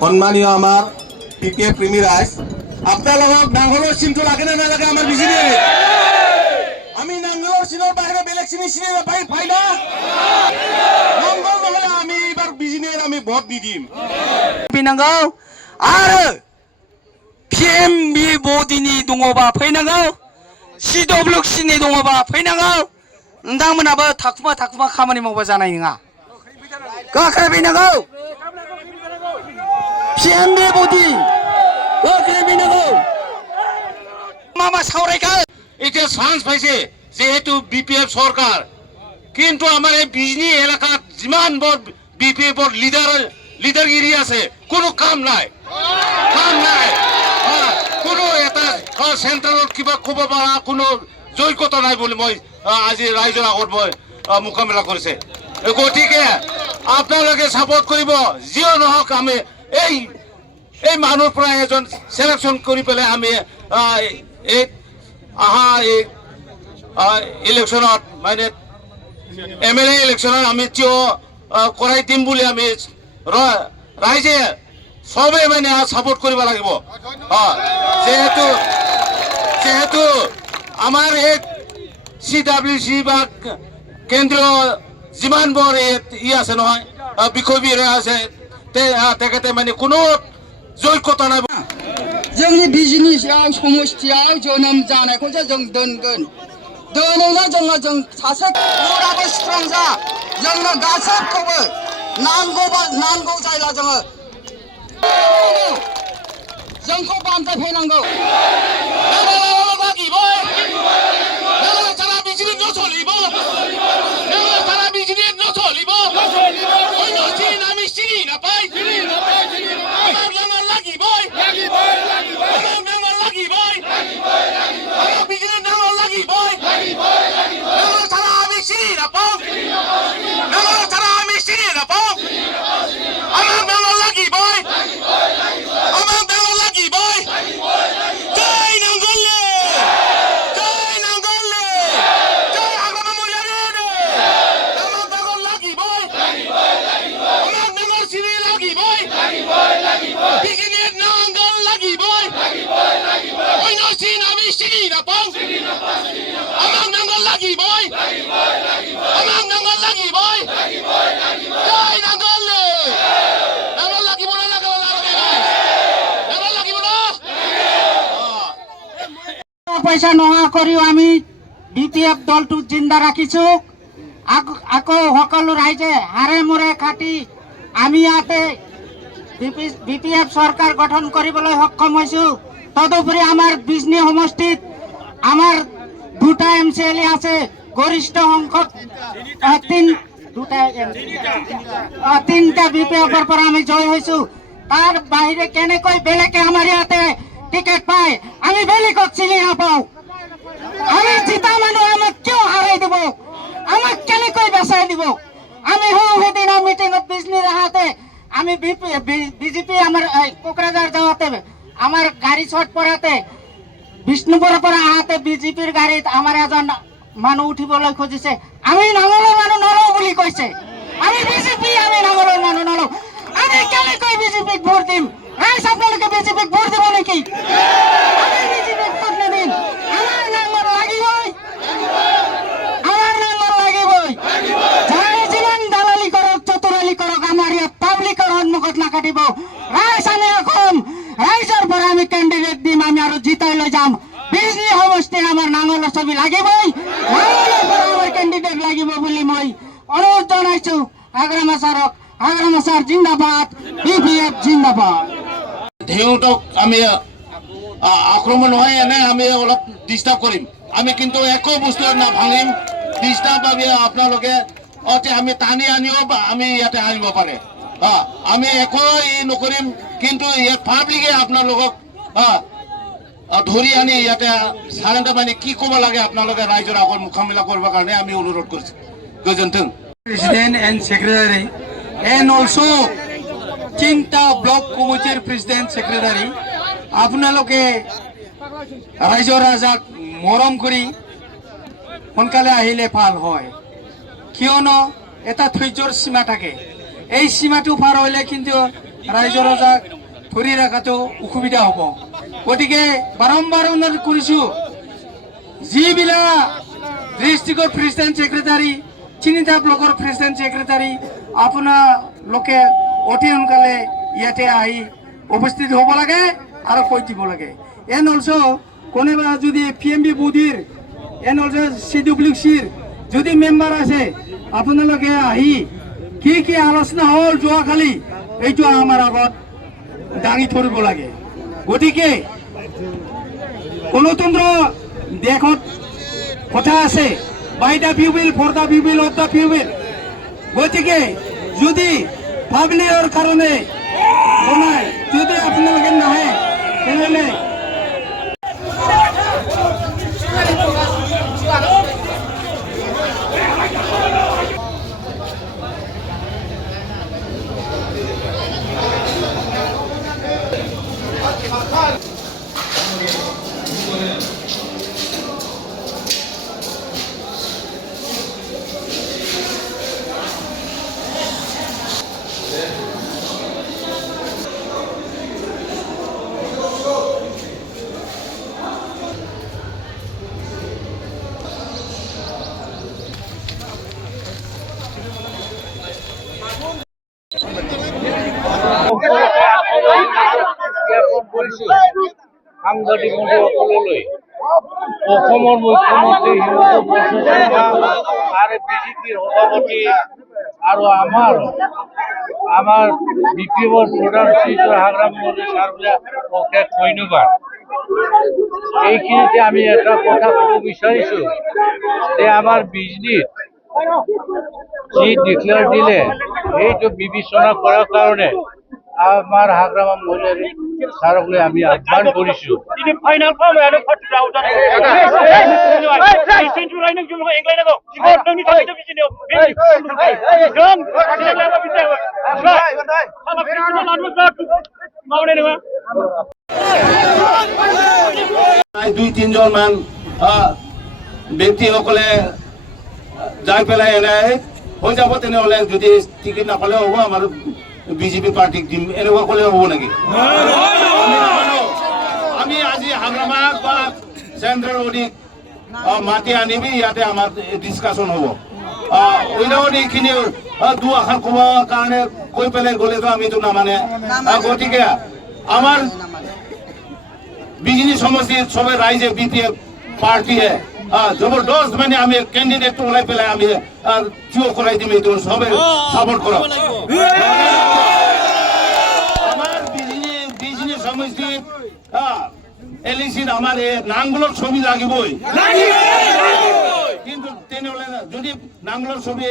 সন্মানীয় আমাৰ পিকে প্ৰেমী ৰাইজ, আপোনালোকক নাঙলৰ চিনটো লাগে নে নালাগে? আমাৰ বিজেপি আমি নাঙলৰ চিনৰ বাহিৰে বেলেগ চিনি নাপাই না? নাঙল নহলে আমি এইবাৰ বিজেপিৰ আমি ভোট নিদিম। फैनांगौ आरो PMB बडिनि दङबा फैनांगौ, CWCनि दङबा फैनांगौ। नोंथांमोनाबो थाखुमा खामानि मावबा जानाय नङा। गोख्रै फैनांगौ। PMB बडि गोख्रै फैनांगौ। मा सावरायखो? এতিয়া চান্স পাইছে যেহেতু বিপিএফ সরকার, কিন্তু আমার এই বিজনি এলাকাত যিমান বৰ বিপিএফৰ লিডাৰগিৰি আছে কোনো কাম নাই, কোনো এটা সেন্ট্ৰালত কিবা ক'ব পৰা কোনো যোগ্যতা নাই বুলি মই আজি ৰাইজৰ আগত মই মোকাবিলা কৰিছে। গতিকে আপোনালোকে সাপোৰ্ট কৰিব, যিও নহওক আমি এই মানুহৰ পৰা এজন সিলেকশন কৰি পেলাই আমি এই ইলেকশনত মানে MLA ইলেকশনত আমি থিয় কৰাই দিম বুলি আমি ৰাইজে সবে মানে সাপোৰ্ট কৰিব লাগিব। যেহেতু আমাৰ এই CWC বা কেন্দ্ৰীয় যিমান বৰ আছে নহয় বিষয়বিধ আছে, তেখেতে মানে কোনো যোগ্যতা নাই। जोंनि बिजनेसआव समस्थियाव जोनोम जानायखौसो जों दोनगोन। दोनैनो जों सासे बयहाबो स्ट्रं जा, जोंनो गासैखौबो नांगौ जायला जोंखौ बान्जायफैनांगौ। পয়সা নহা কৰিও আমি বিপিএফ দলটো জিন্দা ৰাখিছো। আকৌ সকলো ৰাইজে হাৰে মুৰে কাটি আমি ইয়াতে বিপিএফ চৰকাৰ গঠন কৰিবলৈ সক্ষম হৈছো। তদুপৰি আমাৰ বিজনি সমষ্টিত আমাৰ দুটা MCLA আছে, গৰিষ্ঠ সংখ্যক তিনটা বিপিএফৰ পৰা আমি জয় হৈছো। তাৰ বাহিৰে কেনেকৈ বেলেগে আমাৰ ইয়াতে টিকেট পায়? আমি বেলেগক চিনি নাপাওঁ। আমি জিতা মানুহ আমাক কিয় হাৰাই দিব? আমাক কেনেকৈ বচাই দিব? আমি সেইদিনা মিটিঙত বিজনিৰ হাতে আমি বিজেপি আমাৰ কোকৰাঝাৰ যাওঁতে আমাৰ গাড়ী চট পৰাতে বিষ্ণুপুৰৰ পৰা আহাতে বিজেপিৰ গাড়ীত আমাৰ এজন মানুহ উঠিবলৈ খুজিছে। আমি নাঙলৰ মানুহ নলওঁ বুলি কৈছে। আমি বিজেপি, আমি নাঙলৰ মানুহ নলওঁ। আমি কেনেকৈ বিজেপিক ভোট দিম? ৰাইজ আপোনালোকে বিজেপিক ভোট দিব নেকি? আমি বিজেপিক ভোট নিদিম। আমাৰ নাঙল লাগিবই, আমাৰ নাঙল লাগিবই। যাই যিমান দালালি কৰক, চতুৰালি কৰক, আমাৰ ইয়াত পাব্লিকৰ সন্মুখত নাকাটিব। ৰাইজ আমি অসম ৰাইজৰ পৰা আমি কেণ্ডিডেট দিম, আমি আৰু জিতাই লৈ যাম। বিজনি সমষ্টি আমাৰ নাঙলৰ ছবি লাগিবই, নাঙলৰ পৰা আমাৰ কেণ্ডিডেট লাগিব বুলি মই অনুৰোধ জনাইছো আগ্ৰামা ছাৰক। আগ্ৰামা ছাৰ জিন্দাবাদ, বিপিএফ জিন্দাবাদ। সিহঁতক আমি আক্ৰমণ হয় এনে আমি অলপ ডিষ্টাৰ্ব কৰিম। আমি কিন্তু একো বস্তু নাভাঙিম। ডিষ্টাৰ্ব আপোনালোকে আমি টানি আনিও আমি ইয়াতে আনিব পাৰে। আমি একো নকৰিম, কিন্তু পাব্লিকে আপোনালোকক ধৰি আনি ইয়াতে চাৰেণ্ডাৰ মানে কি ক'ব লাগে আপোনালোকে ৰাইজৰ আগত মোকাবিলা কৰিবৰ কাৰণে আমি অনুৰোধ কৰিছো। গোজন্থং President and Secretary and also তিনটা ব্লক কমিটিৰ প্ৰেচিডেণ্ট সেক্ৰেটাৰী, আপোনালোকে ৰাইজৰ ৰাজাক মৰম কৰি সোনকালে আহিলে ভাল হয়। কিয়নো এটা ধৈৰ্যৰ সীমা থাকে। এই সীমাটো পাৰ হলে কিন্তু ৰাইজৰ ৰজাক ধৰি ৰখাটো অসুবিধা হ'ব। গতিকে বাৰম্বাৰ অনুৰোধ কৰিছোঁ, যিবিলাক ডিষ্ট্ৰিক্টৰ প্ৰেচিডেণ্ট ছেক্ৰেটাৰী, তিনিটা ব্লকৰ প্ৰেচিডেণ্ট ছেক্ৰেটাৰী, আপোনালোকে অতি সোনকালে ইয়াতে আহি উপস্থিত হ'ব লাগে আৰু কৈ দিব লাগে। এণ্ড অলছ' কোনোবা যদি PMB বডিৰ এণ্ড অলছ' CWCৰ যদি মেম্বাৰ আছে, আপোনালোকে আহি কি আলোচনা হ'ল যোৱাকালি এইটো আমাৰ আগত দাঙি ধৰিব লাগে। গতিকে গণতন্ত্ৰ দেশত কথা আছে, by the people, for the people, of the people. গতিকে যদি পাব্লিকৰ কাৰণে বনাই যদি আপোনালোকে নাহে তেনেহ'লে সাংবাদিক বন্ধুসকললৈ অসমৰ মুখ্যমন্ত্ৰী হিমন্ত বিশ্ব শৰ্মা আৰু বিজেপিৰ সভাপতি আৰু আমাৰ BPMৰ প্ৰধান শ্ৰীযুত হাগ্ৰাম মহোদয় ছাৰলৈ অশেষ ধন্যবাদ। এইখিনিতে আমি এটা কথা ক'ব বিচাৰিছোঁ যে আমাৰ বিজনীত যি ডিক্লেয়াৰ দিলে সেইটো বিবেচনা কৰাৰ কাৰণে আমাৰ হাগ্ৰাম মহোদয় ছাৰকলৈ আমি আহ্বান কৰিছোঁ। দুই তিনজন মান ব্যক্তিসকলে যাই পেলাই এনে হৈ যাব, তেনেহ'লে যদি টিকেট নাপালে হ'ব, আমাৰ বিজেপি পাৰ্টিক দিম, এনেকুৱা ক'লে হ'ব নেকি? আমি আজি হাগ্ৰামাক বা চেন্ট্ৰেল অডিক মাতি আনিবি, ইয়াতে আমাৰ ডিছকাশ্যন হ'ব। উইদাউট এইখিনি দুআষাৰ ক'ব কাৰণে কৈ পেলাই গ'লেতো আমিতো নামানে। গতিকে আমাৰ বিজনী সমষ্টিৰ সবে ৰাইজে BPF পাৰ্টিয়ে জবৰদস্ত মানে আমি কেণ্ডিডেটটো ওলাই পেলাই আমি থিয় কৰাই দিম, এইটো সবে ছাপোৰ্ট কৰক। আমাৰ বিজনী সমষ্টিত LECত আমাৰ এই নাংগলৰ ছবি লাগিবই, কিন্তু তেনেহ'লে যদি নাংগলৰ ছবি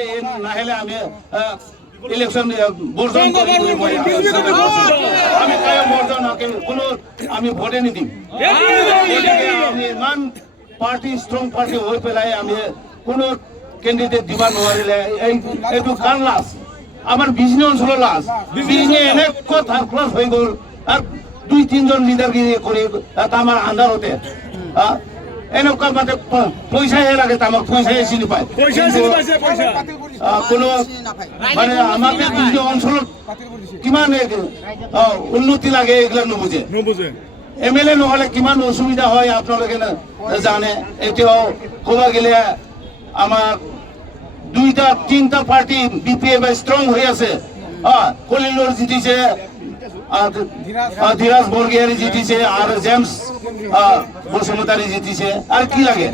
নাহিলে আমি ইলেকশ্যন বৰ্জন কৰিম বুলি মই আমি কায়ো বৰ্জন কোনো আমি ভোটে নিদিম। গতিকে আমি ইমান পাৰ্টি ষ্ট্ৰং পাৰ্টি হৈ পেলাই আমি কোনো কেণ্ডিডেট দিব নোৱাৰিলে এইটো কাৰ লাজ? আমাৰ বিজনী অঞ্চলৰ লাজ। বিজনী এনেকুৱা থাৰ্ড ক্লাছ হৈ গ'ল আৰু দুই তিনজন লিডাৰগিৰি কৰি আমাৰ আন্ধাৰতে এনেকুৱা মানে পইচাহে লাগে, আমাক পইচাহে চিনি পায়, কোনো মানে আমাক বিজনী অঞ্চলত কিমান উন্নতি লাগে এইবিলাক নুবুজে। MLA নহ'লে কিমান অসুবিধা হয় আপোনালোকে জানে। এতিয়াও ক'ব গ'লে আমাৰ দুইটা তিনিটা পাৰ্টি BPF ষ্ট্ৰং হৈ আছে। কলিলৰ জিতিছে, ধীৰাজ বৰগোহাঞি জিতিছে আৰু জেমছ বসুমতাৰী জিতিছে, আৰু কি লাগে?